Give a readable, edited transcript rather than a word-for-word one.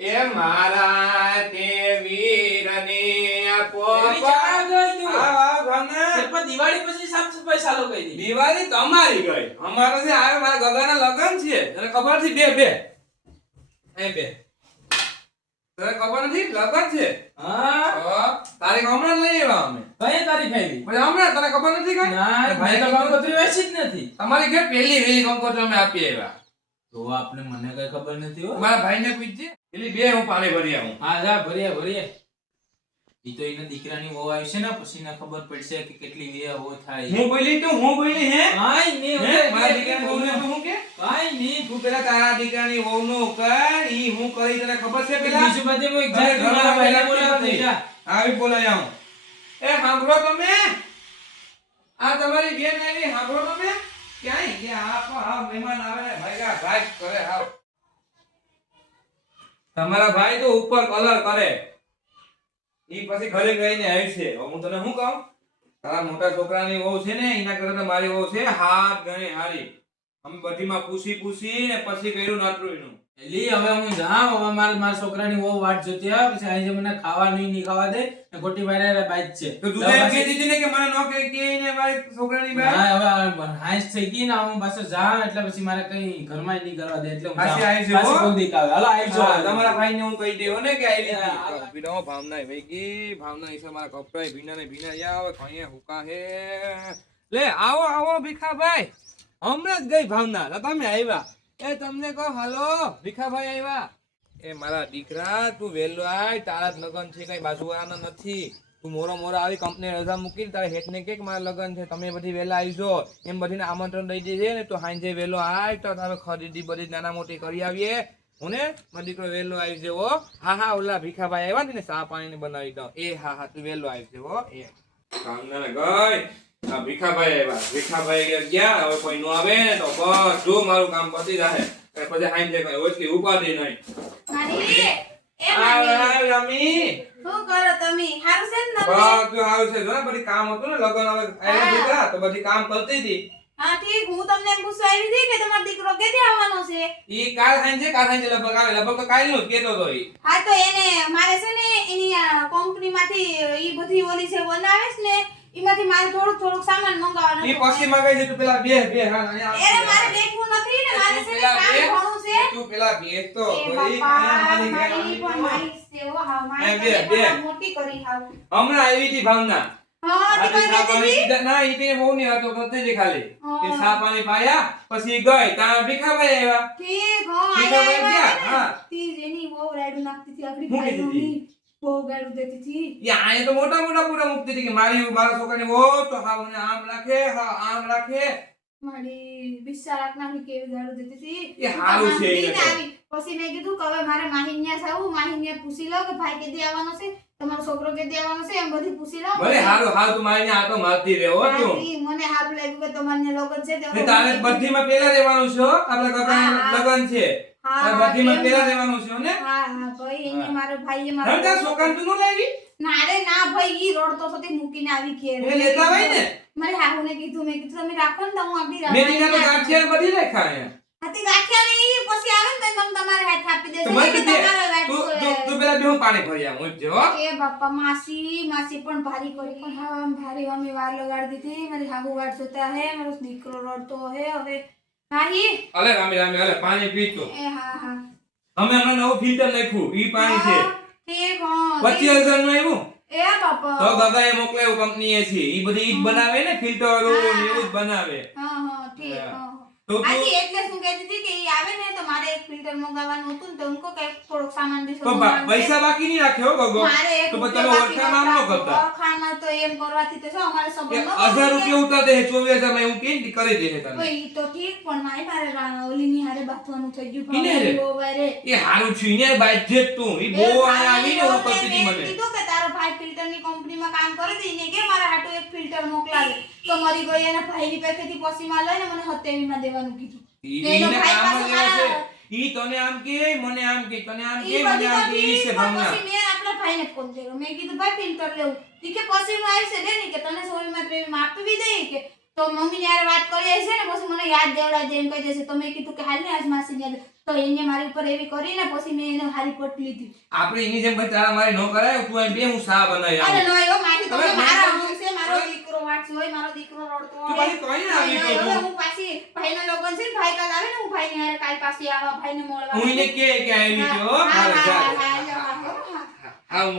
એ મારા તે વીરને એવી ચા ગઈ તું. ભાવના તે પણ દિવાળી પછી સાફ સફાઈ ચાલુ કરી દીધી. દિવાળી તમારી ગઈ અમારો જે આવે મારા ગગાના લગન છે તને ખબર છે બે તને ખબર નથી લગન છે હા તારીખ હમણાં લઈ આવ્યા અમે કઈ તારીખ આવી? પછી હમણાં તને ખબર નથી કઈ ના ભાઈ તો કંકોત્રી વેચી જ નથી. તમારી ઘેર પહેલી વેલી કંકોત્રી અમે આપી આવ્યા તો આપને મને કઈ ખબર નથી હો. મારા ભાઈને પૂછજે પેલી બે હું પાણી ભરી આવું હા જા ભરીએ. ઈ તો એના દીકરાની વહુ આવી છે ને પછી ને ખબર પડશે કે કેટલી વહુ થાય. હું બોલી હે કાઈ નહીં હે? મારા દીકરાની વહુને તો હું કે કાઈ નહીં. તું પેલા તારા દીકરાની વહુનું કર ઈ હું કરી તને ખબર છે પેલા બીજું બધે હું એક જાત મારા ભાઈને બોલાવતી જા. આવી બોલાય આવું એ સાંભળો તમે આ તમારી બેન આવી સાંભળો તમે ક્યાંય ગયા આ મહેમાન આવે ને ભાઈગા ભાઈ કરે આવ તમારા ભાઈ તો ઉપર કલર કરે ઈ પછી ઘરે ગઈને આવી છે હવે હું તને શું કહું તારા મોટા છોકરાની વહુ છે ને એના કરતા મારી વહુ છે હાથ ગણી હારી અમે બધીમાં પૂછી ને પછી કર્યું નાટરું એનું એલી હવે હું જાઉં. હવે મારા છોકરાની બહુ વાટ જોતી આવે પછી આજે મને ખાવા નહીં ખાવા દે ને ખોટી વાયરા બાઈક છે તો તું એમ કહી દીધી ને કે મને નો કે ને મારી છોકરાની બાઈ હા હવે હાઈસ થઈ ગઈ ને હું પાછો જાઉં એટલે પછી મારે કઈ ઘરમાં નહીં કરવા દે એટલે હું પાછી જાઉં. આવી જવો? પાછી કોઈ દીક આવે. હાલો આવી જાઓ. હા, તમારા ભાઈને હું કહી દેવો ને કે આઈ હા. લીધી પીડાઓ ભાવના વઈ ગઈ ભાવના ઈસે મારા કપડાય ભીના યા આવે કઈએ હુકા હે લે આવો ભીખાભાઈ હમણાં જ ગઈ ભાવના તો તમે આવ્યા એ તમને કહો હાલો ભીખાભાઈ આવ્યા એ મારા દીકરા તું વેલો આય તારા જ લગન છે કઈ બાજુવાળાના નથી તું મોરો આવી કંપની રજા મૂકીને તારા હેઠને કે મારા લગન છે તમે બધી વેલા આવજો એમ બધીને આમંત્રણ દઈ દેજે ને તો હાંજે વેલો આય તો તારે ખરીદી બધી નાના મોટી કરી આવીએ હું ને મારો દીકરો વેલો આવી જવો હા ઓલા ભીખાભાઈ આવ્યા ને ચા પાણી બનાવી દઉં એ હા તું વેલો આવી જવો એ કામના ગઈ આ ભીખાભાઈ ગયા હવે કોઈ નો આવે ને તો બધું મારું કામ પતી જાય પછી હાંજે કઈ ઓછલી ઉપાધિ નહીં મારી એ મારી રમી શું કરો તમે હારું છે ને તમને બધું હારું છે જો ને બધી કામ હતું ને લગન હવે આવ્યા દીકરા તો બધી કામ કરતી હતી હા ઠીક હું તમને એમ પૂછવા આવી હતી કે તમારો દીકરો કેદી આવવાનો છે ઈ કાલ સાંજે લગભગ આવે લગભગ તો કાલ નું જ કેતો હતો ઈ હા તો એને મારે છે ને એની કંપની માંથી ઈ બધી ઓલી છે બનાવે છે ને એમાંથી મારે થોડુંક સામાન મંગાવવાનો ઈ પછી મગાઈ દે તું પેલા બે હા અહીંયા એને મારે બેઠવું નથી ને મારે છે ને કામ ઘણું છે તું પેલા બે તો એ ભાઈ બાપા અહીંયા મારી પણ મારી સેવા હાવ એ મારી બે, બે. પણ મોટી કરી હાવ હમણાં આવી હતી ભાવના હા આજે દીકરી ચા પાણી દીદી પીધા ના ઈ પીને બહુ ની વાતો કરતી હતી ખાલી હા. કે ચા પાણી પાયા પછી ગઈ ત્યાં ભીખાભાઈ આવ્યા ઠીક હો ભીખાભાઈ આયા ગયા આયા હા તી જેની બહુ રાડું નાખતી હતી આપણી મૂકી દીધી. ભાઈઓની બહુ ગાડું દેતી હતી ઈ આય તો મોટા પૂરા મુક્તિ હતી કે મારા છોકરાની વો તો હા મને આમ રાખે મારી બિચારા નાખી કેવી ગાડું દેતી હતી એ હારું છે હું એને તો આવી. પછી મેં કીધું કે હવે મારે માહિન્યા જાવું માહિન્યા પૂછી લઉં કે ભાઈ કેદી આવવાનો છે તમારો છોકરો કેદી આવવાનો છે એમ બધી પૂછી લઉં ભલે હારું તું મારીને આટો મારતી રહો તું હાથી, મને સારું લાગ્યું કે તમારે લગન છે તો ને તારે બધીમાં પેલા રહેવાનું છે હો. આપણા કાકાનું હા. લગન છે હા, તારે હા, બધીમાં એમ. પેલા રહેવાનું છે ને હા હા ભાઈ એને હા. મારો ભાઈએ હવે તારા છોકરાને તું ન લાવી ના રે ના ભાઈ ઈ રોડતો હતો તે મૂકીને આવી ઘેર એ લેતા હોય ને મારે હાહુને કીધું મેં કીધું તમે રાખો ને તો હું આપણી મેદીના તો ગાંઠિયા બધી રાખ્યા અહીંયા હાથી ગાંઠિયા ને ઈ પછી આવે ને તો તમે તમારે હાથ આપી દેજો તો મને કે દે. તમારે વાટવું તું પેલા બેહું પાણી ભરી આવ હું જો એ બાપા માસી પણ ભારી કરી પણ હા આમ ભારી અમે વાર લગાડી દીધી મારી હાહુ વાટ જોતા હે મારો દીકરો રડતો હે હવે હાહી અલે રામી અલે પાણી પીતો એ હા હા અમે હમણાં નવું ફિલ્ટર નાખ્યું ઈ પાણી છે ઠીક હા 25,000 નું આવ્યું એ બાપા તો ગગાએ મોકલાયું કંપનીએ છે ઈ બધી ઈ જ બનાવે ને ફિલ્ટરો ને એવું જ બનાવે હા હા ઠીક હા તો તું આજી એટલે શું કહેતી હતી કે ઈ આવે ને તો મારે એક ફિલ્ટર મંગાવવાનું હતું ને તો હું કહું કે થોડોક સામાન બીજો તો મંગાવવાનો છે. પૈસા બાકી નહીં રાખ્યો ગગો મારે એક તો પછી રૂપિયો તમે બાકી ઓળખાણ આમ ન નહોતા. કરતા ઓળખાણમાં તો એમ કરવાથી તો શું અમારે એ સંબંધમાં 1000 રૂપિયા ઉતાર દે 24,000 માં એવું કેમ કરી દે છે તો તને ઈ તો ઠીક પણ મારે ઓલીની હારે બાથવાનું થઈ ગયું ઈને રે? બહુ વારે. એ હારું છું ને બાઈ જે તું ઈ બહુ આયા આવીને હું કરતી હતી મેં મને કીધું કે તારો ભાઈ ફિલ્ટરની કંપનીમાં કામ કરે છે ઈને કે મારા હાટુ એક ફિલ્ટર મોકલાવે તો મરી ગઈ એના ભાઈની પાસેથી પસીમાં લઈને મને 70 માં દેવાનું કીધું ઈને એનો ભાઈ કામ પાસે જ એવા છે મારા- ઈ તને આમ કે મને આમ કે તને આમ કે ઈ મને બધી આમ કે ઈ છે પણ ભાવના પછી મેં આપણા ભાઈને ફોન કર્યો મેં કીધું ભાઈ ફિલ્ટર લેવું ઈ કે પછી માં આવશે દે ને કે તને 100 માં 23 માં આપી દઈએ કે તો મમ્મી ને યાર વાત કરી છે ને પછી મને યાદ દેવડા દે એમ કહી દેશે તો મેં કીધું કે હાલ ને આજ માસી યાદ તો એને મારી ઉપર એવી કરીને પછી મેં એને હારી પટ લીધી. આપણે એની જેમ ભાઈ તારા મારી ન કરાય. તું અહીં બે હું સા બનાવી અરે આવું. નો એવો મારી તમે હવે મારા મારી અંગ છે, મારો દીકરો વાંચતો હોય, મારો દીકરો રડતો તું હોય. પાછી કઈ આવી હવે તો તું? હું પાછી ભાઈના લગન છે ને, ભાઈ કાલ આવે ને, હું ભાઈને હારે કાલ પાછી આવા, ભાઈને મળવા. હું એને કે આવી તો હા, હાલે હા, જા. હા, હા, હા, હા, હા. હા હું